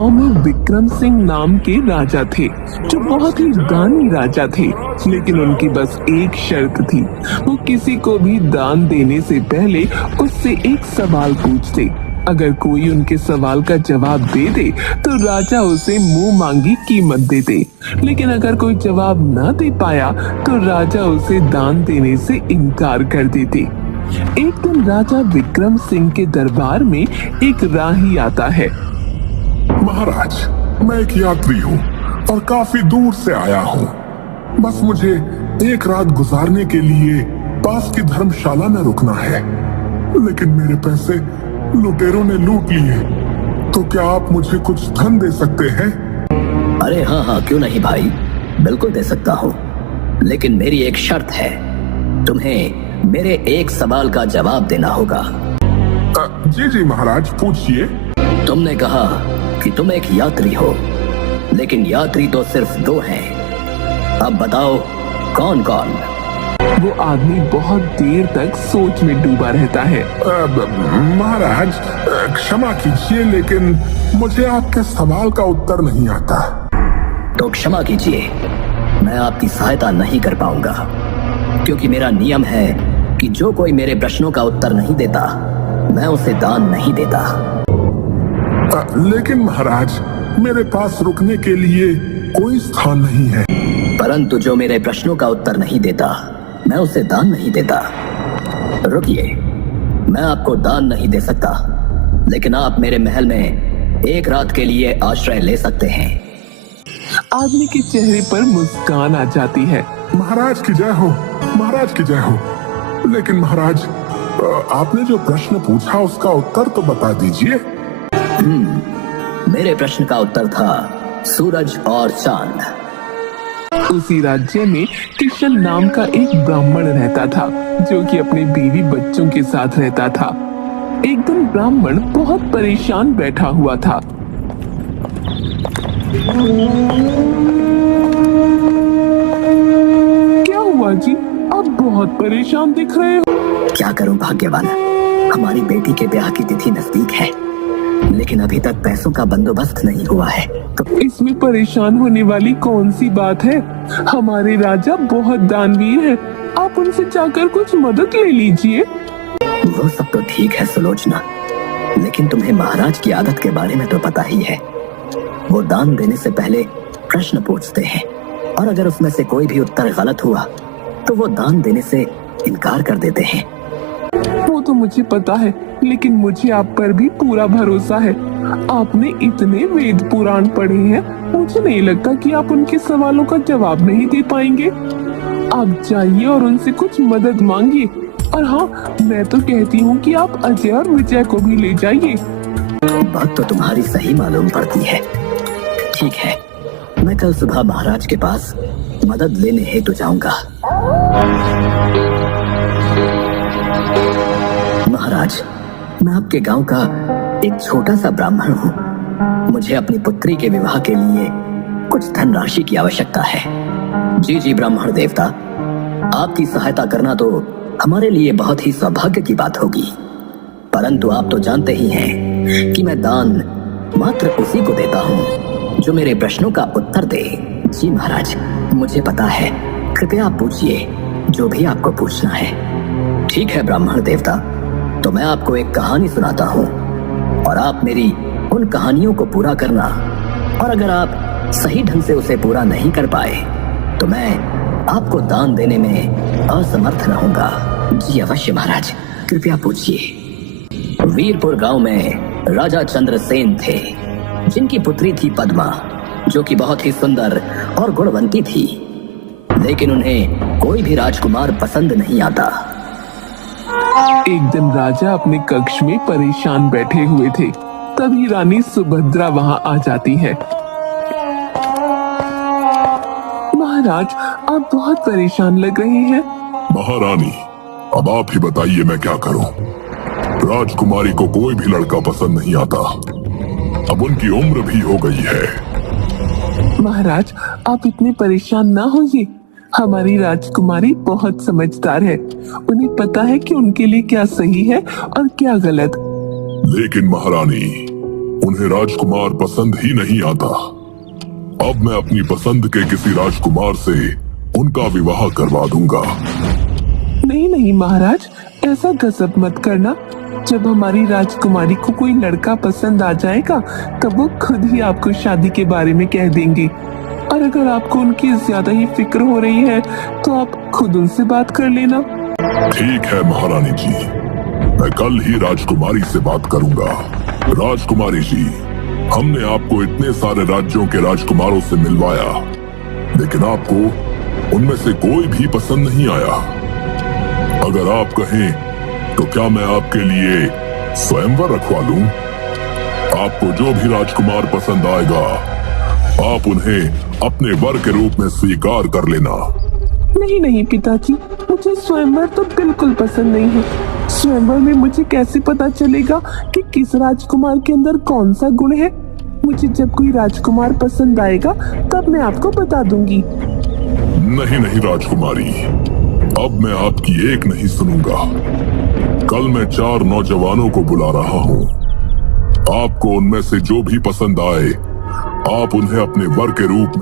गांव में विक्रम सिंह नाम के राजा थे जो बहुत ही दानी राजा थे। लेकिन उनकी बस एक शर्त थी, वो किसी को भी दान देने से पहले उससे एक सवाल पूछते। अगर कोई उनके सवाल का जवाब दे दे तो राजा उसे मुंह मांगी कीमत देते। लेकिन अगर कोई जवाब न दे पाया तो राजा उसे दान देने से इनकार कर देते। एक दिन राजा विक्रम सिंह के दरबार में एक राही आता है। महाराज, मैं एक यात्री हूँ और काफी दूर से आया हूँ। बस मुझे एक रात गुजारने के लिए पास की धर्मशाला में रुकना है, लेकिन मेरे पैसे लुटेरों ने लूट लिए। तो क्या आप मुझे कुछ धन दे सकते हैं? अरे हाँ हाँ, क्यों नहीं भाई, बिल्कुल दे सकता हूँ, लेकिन मेरी एक शर्त है। तुम्हें मेरे एक सवाल का जवाब देना होगा। जी जी महाराज, पूछिए। तुमने कहा कि तुम एक यात्री हो, लेकिन यात्री तो सिर्फ दो हैं। अब बताओ कौन कौन? वो आदमी बहुत देर तक सोच में डूबा रहता है। महाराज, क्षमा कीजिए, लेकिन मुझे आपके सवाल का उत्तर नहीं आता। तो क्षमा कीजिए, मैं आपकी सहायता नहीं कर पाऊंगा, क्योंकि मेरा नियम है कि जो कोई मेरे प्रश्नों का उत्तर नहीं देता मैं उसे दान नहीं देता। लेकिन महाराज, मेरे पास रुकने के लिए कोई स्थान नहीं है। परंतु जो मेरे प्रश्नों का उत्तर नहीं देता मैं उसे दान नहीं देता। रुकिए, मैं आपको दान नहीं दे सकता, लेकिन आप मेरे महल में एक रात के लिए आश्रय ले सकते हैं। आदमी के चेहरे पर मुस्कान आ जाती है। महाराज की जय हो, महाराज की जय हो। लेकिन महाराज, आपने जो प्रश्न पूछा उसका उत्तर तो बता दीजिए। मेरे प्रश्न का उत्तर था सूरज और चांद। उसी राज्य में किशन नाम का एक ब्राह्मण रहता था, जो कि अपने बीवी बच्चों के साथ रहता था। एक दिन ब्राह्मण बहुत परेशान बैठा हुआ था। क्या हुआ जी, आप बहुत परेशान दिख रहे हो? क्या करूं भाग्यवान, हमारी बेटी के ब्याह की तिथि नजदीक है, लेकिन अभी तक पैसों का बंदोबस्त नहीं हुआ है। तो इसमें परेशान होने वाली कौन सी बात है? हमारे राजा बहुत दानवीर हैं, आप उनसे जाकर कुछ मदद ले लीजिए। वो सब तो ठीक है सुलोचना, लेकिन तुम्हें महाराज की आदत के बारे में तो पता ही है। वो दान देने से पहले प्रश्न पूछते हैं, और अगर उसमें से कोई भी उत्तर गलत हुआ तो वो दान देने से इनकार कर देते हैं। वो तो मुझे पता है, लेकिन मुझे आप पर भी पूरा भरोसा है। आपने इतने वेद पुराण पढ़े हैं, मुझे नहीं लगता कि आप उनके सवालों का जवाब नहीं दे पाएंगे। आप जाइए और उनसे कुछ मदद मांगिए। और हाँ, मैं तो कहती हूँ कि आप अजय और विजय को भी ले जाइए। बात तो तुम्हारी सही मालूम पड़ती है। ठीक है, मैं कल सुबह महाराज के पास मदद लेने हेतु जाऊंगा। महाराज, मैं आपके गांव का एक छोटा सा ब्राह्मण हूँ। मुझे अपनी पुत्री के विवाह के लिए कुछ धनराशि की आवश्यकता है। जी जी ब्राह्मण देवता, आपकी सहायता करना तो हमारे लिए बहुत ही सौभाग्य की बात होगी। परंतु आप तो जानते ही हैं कि मैं दान मात्र उसी को देता हूँ जो मेरे प्रश्नों का उत्तर दे। जी महाराज, मुझे पता है, कृपया आप पूछिए जो भी आपको पूछना है। ठीक है ब्राह्मण देवता, तो मैं आपको एक कहानी सुनाता हूँ और आप मेरी उन कहानियों को पूरा करना, और अगर आप सही ढंग से उसे पूरा नहीं कर पाए तो मैं आपको दान देने में असमर्थ रहूंगा। जी अवश्य महाराज, कृपया पूछिए। वीरपुर गांव में राजा चंद्रसेन थे, जिनकी पुत्री थी पद्मा, जो कि बहुत ही सुंदर और गुणवंती थी। लेकिन उन्हें कोई भी राजकुमार पसंद नहीं आता। एक दिन राजा अपने कक्ष में परेशान बैठे हुए थे, तभी रानी सुभद्रा वहां आ जाती है। महाराज, आप बहुत परेशान लग रहे हैं। महारानी, अब आप ही बताइए मैं क्या करूं? राजकुमारी को कोई भी लड़का पसंद नहीं आता। अब उनकी उम्र भी हो गई है। महाराज, आप इतने परेशान ना होइए। हमारी राजकुमारी बहुत समझदार है, उन्हें पता है कि उनके लिए क्या सही है और क्या गलत। लेकिन महारानी, उन्हें राजकुमार पसंद ही नहीं आता। अब मैं अपनी पसंद के किसी राजकुमार से उनका विवाह करवा दूंगा। नहीं नहीं महाराज, ऐसा गजब मत करना। जब हमारी राजकुमारी को कोई लड़का पसंद आ जाएगा तब वो खुद ही आपको शादी के बारे में कह देंगे। और अगर आपको उनकी ज्यादा ही फिक्र हो रही है तो आप खुद उनसे बात कर लेना। ठीक है महारानी जी, मैं कल ही राजकुमारी से बात करूंगा। राजकुमारी जी, हमने आपको इतने सारे राज्यों के राजकुमारों से मिलवाया, लेकिन आपको उनमें से कोई भी पसंद नहीं आया। अगर आप कहें तो क्या मैं आपके लिए स्वयंवर रखवा लूं? आपको जो भी राजकुमार पसंद आएगा आप उन्हें अपने वर के रूप में स्वीकार कर लेना। नहीं नहीं पिताजी, मुझे स्वयंवर तो बिल्कुल पसंद नहीं है। स्वयंवर में मुझे कैसे पता चलेगा कि किस राजकुमार के अंदर कौन सा गुण है? मुझे जब कोई राजकुमार पसंद आएगा तब मैं आपको बता दूंगी। नहीं नहीं राजकुमारी, अब मैं आपकी एक नहीं सुनूंगा। कल मैं 4 नौजवानों को बुला रहा हूँ। आपको उनमें से जो भी पसंद आए आप उन्हें अपने वर के रूप में